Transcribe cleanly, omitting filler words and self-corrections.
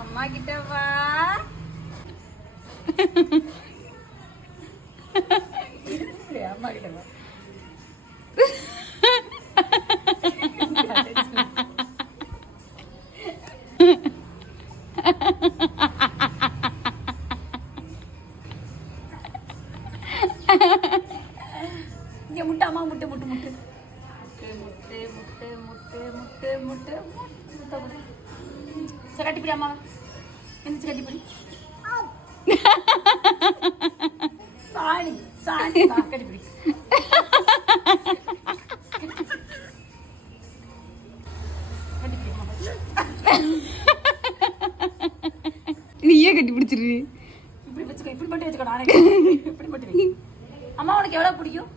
அம்மா கிட்ட வா. அம்மா கிட்ட வா. இங்க முட்டை அம்மா முட்டை முட்டை முட்டை முட்டை முட்டை முட்டை முட்டை முட்டை முட்டை முட்டை. சரி கட்டிப்பிடி அம்மா. எந்திரிச்சு கட்டிப்பிடி. சாணி சாணி கட்டிப்பிடி. நீயே கட்டி பிடிச்சிரு. இப்படி வச்சுக்கோ, இப்படி மட்டும் வச்சுக்கோ. நானே இப்படி மட்டும். அம்மா உனக்கு எவ்வளவு பிடிக்கும்?